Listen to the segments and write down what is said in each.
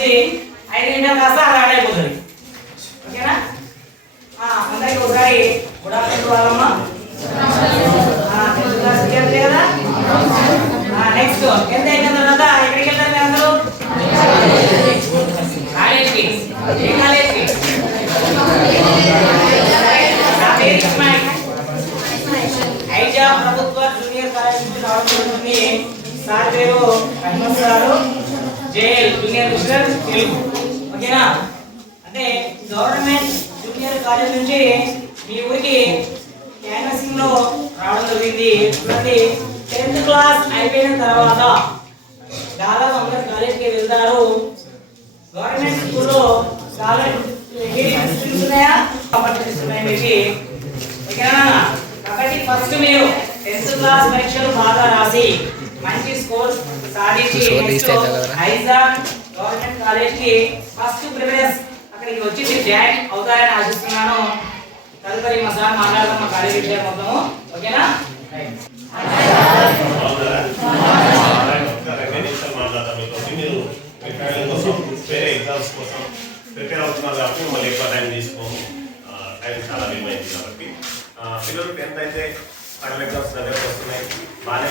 అయిపోతుంది, 5 నిమిషాలు కాస్త అది ఆడైపోతుంది. ఓకేనా? అందరికి ఒకసారి గుడ్ ఆఫ్టర్నూన్ వాళ్ళమ్మ. కదా నెక్స్ట్ ఎంత అయిన తర్వాత ఎక్కడికి వెళ్తారు అందరూ? కాలేజ్కి. ఏ కాలేజ్కి? ఐజా ప్రభుత్వ జూనియర్ కాలేజ్ నుంచి రావడం జరుగుతుంది. సార్ పేరు అహ్మద్ గారు, జేఎల్ జూనియర్ మిస్టర్ తెలుగు. ఓకేనా? అంటే గవర్నమెంట్ జూనియర్ కాలేజ్ నుంచి మీ ఊరికి క్యాన్వాసింగ్ లో రావడం జరిగింది. చూడండి, 10th క్లాస్ అయిపోయిన తర్వాత దాదాపు అందరూ కాలేజ్కి వెళ్తారు. గవర్నమెంట్ స్కూల్లో కాలేజ్ ఉన్నాయా? కాంపిటీషన్స్ ఉన్నాయి మీకు. ఓకేనా? కాబట్టి ఫస్ట్ మీరు 10th క్లాస్ పరీక్షలు బాగా రాసి మంచి స్కోర్ సాధించి ఐజా గవర్నమెంట్ కాలేజ్ కి ఫస్ట్ ప్రిఫరెన్స్ అక్కడికి వచ్చి మీరు జాయిన్ అవుతారని ఆశిస్తున్నాను. తదుపరి మా సార్ మాట్లాడదాం మా కాలేజ్ విషయాలు మొత్తము. ఓకేనా? ప్రిపేర్ అవుతున్నారు కాబట్టి మళ్ళీ ఎక్కువ టైం తీసుకోము, టైం చాలా విలువైంది కాబట్టి. పిల్లలు 10th అయితే ఫైనల్ ఎగ్జామ్స్ దగ్గరకు వస్తున్నాయి, బాగానే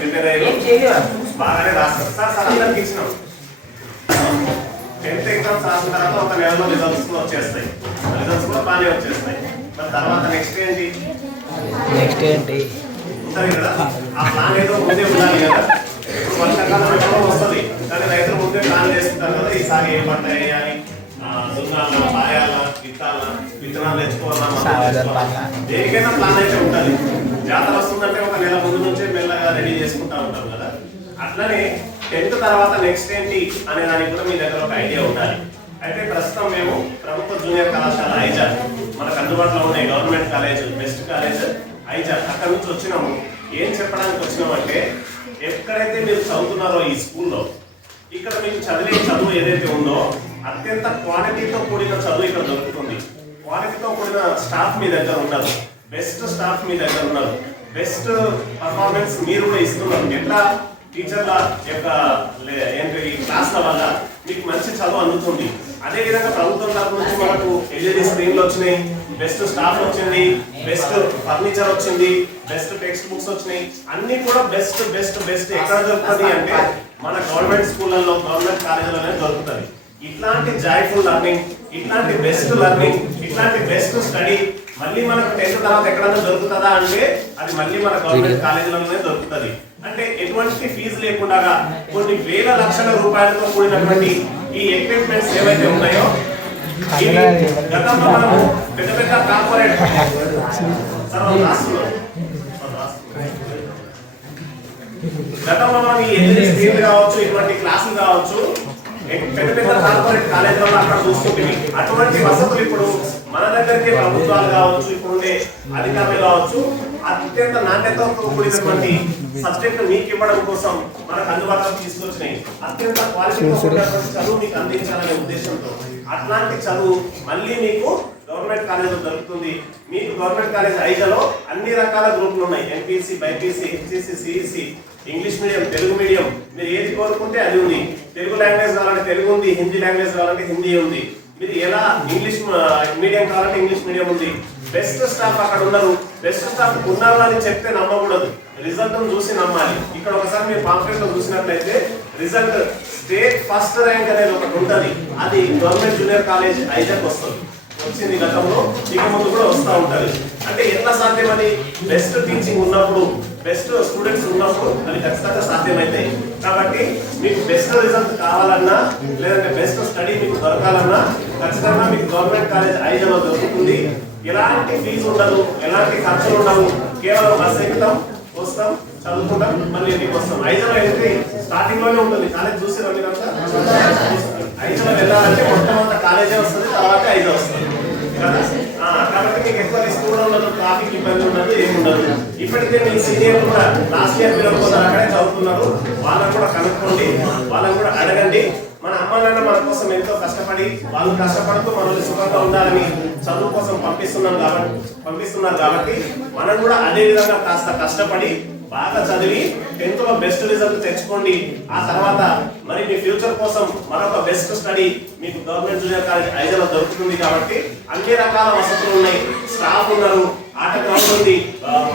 ప్రిపేర్ అయ్యారు, బాగానే రాస్తారు. సార్ అందరికి ఇచ్చినాం. 10th ఎగ్జామ్స్ రాసిన తర్వాత ఒక నెలలో రిజల్ట్స్ వచ్చేస్తాయి, రిజల్ట్స్ కూడా బాగానే వచ్చేస్తాయి. మరి తర్వాత నెక్స్ట్ ఏంటి ఉంటుంది కదా, ఆ ప్లాన్ ఏదో ముందే ఉండాలి కదా. ఇప్పుడు వర్షాకాలం ఎప్పుడో వస్తుంది, కానీ రైతులు ముందే ప్లాన్ చేసుకుంటారు కదా, ఈసారి ఏ పంట వేయాలి, దున్నాలా, పాయాలా, విత్తనాలు తెచ్చుకోవాలా, దేనికైనా ప్లాన్ అయితే ఉంటుంది. జాతర వస్తుందంటే ఒక నెల ముందు నుంచే మెల్లగా రెడీ చేసుకుంటా ఉంటాం కదా. అట్లనే 10th తర్వాత నెక్స్ట్ ఏంటి అనే దానికి కూడా మీ దగ్గర ఒక ఐడియా ఉండాలి. అయితే ప్రస్తుతం మేము ప్రభుత్వ జూనియర్ కళాశాల ఐజా, మనకు అందుబాటులో ఉన్నాయి government college, best college Aiza, అక్కడ నుంచి వచ్చినాము. ఏం చెప్పడానికి వచ్చినామంటే, ఎక్కడైతే మీరు చదువుతున్నారో ఈ స్కూల్లో, ఇక్కడ మీకు చదివే చదువు ఏదైతే ఉందో అత్యంత క్వాలిటీతో కూడిన చదువు ఇక్కడ దొరుకుతుంది. క్వాలిటీతో కూడిన స్టాఫ్ మీ దగ్గర ఉన్నారు, బెస్ట్ స్టాఫ్ మీ దగ్గర ఉన్నారు, బెస్ట్ పర్ఫార్మెన్స్ మీరు కూడా ఇస్తున్నారు. ఎట్లా టీచర్ల యొక్క ఏంటి క్లాస్ల వల్ల మీకు మంచి చదువు అందుతుంది. అదేవిధంగా ప్రభుత్వం తరఫు నుంచి మనకు ఎల్ఈడి స్క్రీన్లు వచ్చినాయి, బెస్ట్ స్టాఫ్ వచ్చింది, బెస్ట్ ఫర్నిచర్ వచ్చింది, బెస్ట్ టెక్స్ట్ బుక్స్ వచ్చినాయి. అన్ని కూడా బెస్ట్ బెస్ట్ బెస్ట్ ఎక్కడ దొరుకుతుంది అంటే మన గవర్నమెంట్ స్కూళ్ళల్లో, గవర్నమెంట్ కాలేజీలోనే దొరుకుతుంది. ఇట్లాంటి జాయ్ఫుల్ లెర్నింగ్, ఇట్లాంటి బెస్ట్ లెర్నింగ్, ఇట్లాంటి బెస్ట్ స్టడీ మళ్ళీ మనకు 10th తర్వాత ఎక్కడైనా దొరుకుతుందా అంటే అది మళ్ళీ మన గవర్నమెంట్ కాలేజీలోనే దొరుకుతుంది. అంటే ఎటువంటి ఫీజు లేకుండా కొన్ని వేల లక్షల రూపాయలతో కూడినటువంటి ఈ ఎక్విప్మెంట్స్ ఏవైతే ఉన్నాయో, గతంలో మనము పెద్ద పెద్ద కార్పొరేట్ గతంలో మనం ఈ ఎల్ఈడి స్క్రీన్ కావచ్చు, ఇటువంటి క్లాసులు కావచ్చు, పెద్ద పెద్ద కార్పొరేట్ కాలేజీలలో అక్కడ చూసుకుంటుంది. అటువంటి వసతులు ఇప్పుడు మన దగ్గరికి ప్రభుత్వాలు కావచ్చు, ఇప్పుడు ఉండే అధికారులు కావచ్చు, అత్యంత నాణ్యతతో కూడినటువంటి సబ్జెక్ట్ మీకు ఇవ్వడం కోసం మనకు అందుబాటులో తీసుకొచ్చినాయి. అత్యంత క్వాలిటీతో కూడినటువంటి చదువు మీకు అందించాలనే ఉద్దేశంతో అట్లాంటి చదువు మళ్ళీ మీకు గవర్నమెంట్ కాలేజీలో దొరుకుతుంది. మీకు గవర్నమెంట్ కాలేజ్ ఐజాలో అన్ని రకాల గ్రూపులు ఉన్నాయి, MPC, BiPC, HEC, CEC, English medium, Telugu medium, మీరు ఏది కోరుకుంటే అది ఉంది. తెలుగు లాంగ్వేజ్ కావాలంటే తెలుగు ఉంది, హిందీ లాంగ్వేజ్ కావాలంటే హిందీ ఉంది. మీరు ఎలా ఇంగ్లీష్ మీడియం కావాలంటే ఇంగ్లీష్ మీడియం ఉంది. బెస్ట్ స్టాఫ్ అక్కడ ఉన్నారు. బెస్ట్ స్టాఫ్ ఉన్నారు అని చెప్తే నమ్మకూడదు, రిజల్ట్ చూసి నమ్మాలి. ఇక్కడ ఒకసారి మీరు పాంప్లెట్ లో చూసినట్లయితే రిజల్ట్ స్టేట్ ఫస్ట్ ర్యాంక్ అనేది ఒకటి ఉంటుంది, అది గవర్నమెంట్ జూనియర్ కాలేజ్ ఐజాకి వస్తుంది, వచ్చింది గతంలో, ఇక ముందు కూడా వస్తూ ఉంటుంది. అంటే ఎట్లా సాధ్యమని, బెస్ట్ టీచింగ్ ఉన్నప్పుడు, బెస్ట్ స్టూడెంట్స్ ఉన్నప్పుడు అది ఖచ్చితంగా సాధ్యమైతాయి. కాబట్టి మీకు బెస్ట్ రిజల్ట్ కావాలన్నా, లేదంటే బెస్ట్ స్టడీ మీకు దొరకాలన్నా ఖచ్చితంగా మీకు గవర్నమెంట్ కాలేజ్ ఐజాలో దొరుకుతుంది. ఎలాంటి ఫీజు ఉండదు, ఎలాంటి ఖర్చులు ఉండవు, కేవలం బస్ ఎక్కుతాం, వస్తాం, చదువుకుంటాం, మళ్ళీ ఇంటికి వస్తాం. ఐజాలో వెళ్తే స్టార్టింగ్ లోనే ఉంటుంది కాలేజ్. చూసి ఐజాలో వెళ్ళాలంటే మొట్టమొదటి కాలేజే వస్తుంది, తర్వాత ఐజా వస్తుంది కదా. కాబట్టి మీకు ఎక్కువ రిస్క్ కూడా ఉండదు, ట్రాఫిక్ ఇబ్బంది ఉండదు, ఏముండదు. ఇప్పటికే మీ సీనియర్ కూడా లాస్ట్ ఇయర్ పిల్లలు కొందరు అక్కడే చదువుతున్నారు, వాళ్ళని కూడా కనుక్కోండి, వాళ్ళని కూడా అడగండి. మన అమ్మ నాన్న మన కోసం ఎంతో కష్టపడి, వాళ్ళు కష్టపడుతూ మనల్ని సుఖంగా ఉండాలని చదువు కోసం పంపిస్తున్నారు కాబట్టి మనం కూడా అదే విధంగా కాస్త కష్టపడి బాగా చదివి 10th లో బెస్ట్ రిజల్ట్ తెచ్చుకోండి. ఆ తర్వాత మరి మీ ఫ్యూచర్ కోసం మరొక బెస్ట్ స్టడీ మీకు గవర్నమెంట్ జూనియర్ కాలేజ్ ఐజాలో దొరుకుతుంది. కాబట్టి అన్ని రకాల వసతులు ఉన్నాయి, స్టాఫ్ ఉన్నారు, ఆట గ్రౌండ్ ఉంది,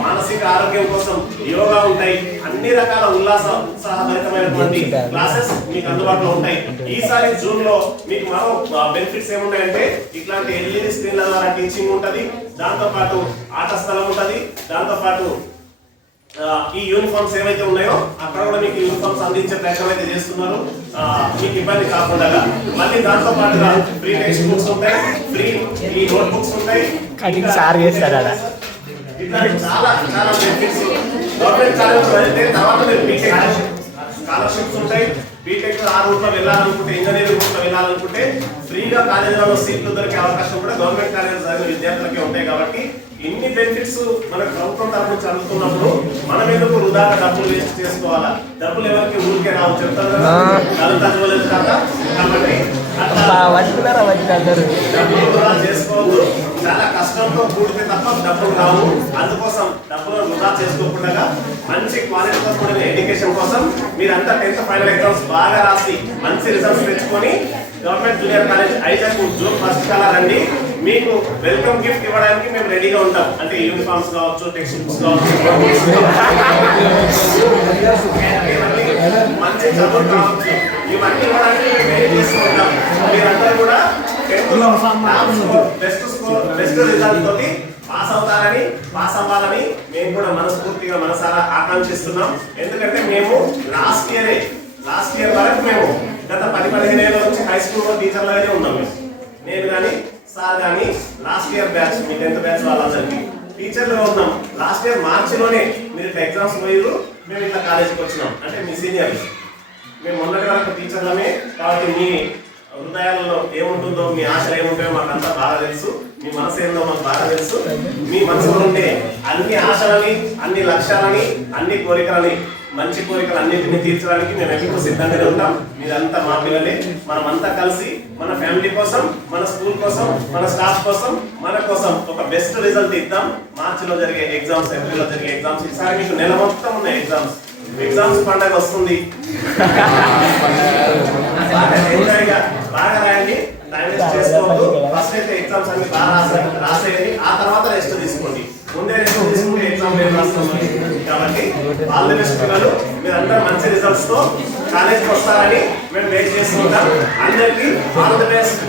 మానసిక ఆరోగ్యం కోసం యోగా ఉంటాయి, అన్ని రకాల ఉత్సాహభరితమైనటువంటి క్లాసెస్ మీకు అందుబాటులో ఉంటాయి. ఈసారి జూన్ లో మీకు మరో బెనిఫిట్స్ ఏమున్నాయంటే ఇట్లాంటి ఎల్ఈడి స్క్రీన్ల ద్వారా టీచింగ్ ఉంటది, దాంతో పాటు ఆట స్థలం ఉంటది, దాంతో పాటు ఈ యూనిఫామ్స్ ఏవైతే ఉన్నాయో అక్కడ కూడా మీకు యూనిఫామ్స్ అందించే ప్రయత్నం అయితే చేస్తున్నారు, మీకు ఇబ్బంది కాకుండా. మళ్ళీ దాంతో పాటుగా ఫ్రీ టెక్స్ట్ బుక్స్ ఉంటాయి, ఫ్రీ ఈ నోట్ బుక్స్ ఉంటాయి, ఇట్లా చాలా చాలా బెనిఫిట్స్ గవర్నమెంట్ కాలేజ్ వెళ్తే తర్వాత మీరు బీటెక్ స్కాలర్షిప్స్ ఉంటాయి. బీటెక్ ఆ రూట్ లో వెళ్ళాలనుకుంటే, ఇంజనీరింగ్ రూట్ లో వెళ్ళాలనుకుంటే ఫ్రీగా కాలేజీలలో సీట్లు దొరికే అవకాశం కూడా గవర్నమెంట్ కాలేజ్ చదివే విద్యార్థులకే ఉంటాయి. కాబట్టి ఇన్ని బెనిఫిట్స్ మనకు ప్రభుత్వం తరఫు నుంచి అందుతున్నప్పుడు మనం ఎందుకు వృధాగా డబ్బులు వేస్ట్ చేసుకోవాలా? డబ్బులు ఎవరికి ఊరికే రావు చెప్తారు కదా, చదవలేదు కదా. కాబట్టి డబ్బులు వృధా చేసుకోవద్దు, చాలా కష్టంతో కూడితే తప్ప డబ్బులు రావు. అందుకోసం డబ్బులు వృధా చేసుకోకుండా మంచి క్వాలిటీతో కూడిన ఎడ్యుకేషన్ కోసం మీరంతా 10th ఫైనల్ ఎగ్జామ్స్ బాగా రాసి మంచి రిజల్ట్స్ తెచ్చుకొని government junior college Isaac June 1st కల్లా రండి. మీకు వెల్కమ్ గిఫ్ట్ ఇవ్వడానికి మేము రెడీగా ఉంటాం. అంటే యూనిఫామ్స్ కావచ్చు, టెక్స్ట్ బుక్స్ కావచ్చు, మంచి చదువు కావచ్చు, ఇవన్నీ ఇవ్వడానికి మేము రెడీ చేస్తూ ఉంటాం. మీరందరూ కూడా 10th లో బెస్ట్ రిజల్ట్ తోటి పాస్ అవుతారని, పాస్ అవ్వాలని మేము కూడా మనస్ఫూర్తిగా మనసారా ఆకాంక్షిస్తున్నాం. ఎందుకంటే మేము లాస్ట్ ఇయర్ వరకు మేము గత 10-15 ఏళ్ళ నుంచి హై స్కూల్లో టీచర్లుగానే ఉన్నాం. నేను కానీ సార్ కానీ లాస్ట్ ఇయర్ బ్యాచ్, మీ 10th బ్యాచ్ వాళ్ళందరికీ టీచర్లుగా ఉన్నాం. లాస్ట్ ఇయర్ మార్చిలోనే మీరు ఇట్లా ఎగ్జామ్స్ పోయారు, మేము ఇట్లా కాలేజీకి వచ్చినాం. అంటే మీ సీనియర్స్ మేము మొన్నటి వరకు టీచర్లమే. కాబట్టి మీ హృదయాలలో ఏముంటుందో, మీ ఆశలు ఏముంటాయో మాకు అంతా బాగా తెలుసు, మీ మనసు ఏందో మాకు బాగా తెలుసు. మీ మనసులో ఉండే అన్ని ఆశలని, అన్ని లక్ష్యాలని, అన్ని కోరికలని, మంచి కోరికలు అన్నింటినీ తీర్చడానికి మేము ఎప్పుడు సిద్ధంగానే ఉంటాం. మీరంతా మా పిల్లలే. మనమంతా కలిసి మన ఫ్యామిలీ కోసం, మన స్కూల్ కోసం, మన స్టాఫ్ కోసం, మన కోసం ఒక బెస్ట్ రిజల్ట్ ఇద్దాం. మార్చిలో జరిగే ఎగ్జామ్స్, ఏప్రిల్లో జరిగే ఎగ్జామ్స్, ఈసారి మీకు నెల మొత్తం ఉన్నాయి ఎగ్జామ్స్ పండగ వస్తుంది. బాగా రాయండి, టైం వేస్ట్ చేసుకోవద్దు. ఫస్ట్ అయితే ఎగ్జామ్స్ అన్ని బాగా రాసేయండి, ఆ తర్వాత రెస్ట్ తీసుకోండి. ముందే రెస్ట్ తీసుకుంటే ఎగ్జామ్ ఏం రాస్తాం. కాబట్టి ఆల్ ది బెస్ట్ పిల్లలు, మీరంతా మంచి రిజల్ట్స్ తో కాలేజ్కి వస్తారని మేము వెయిట్ చేస్తూ ఉంటాం. అందరికీ ఆల్ ది బెస్ట్.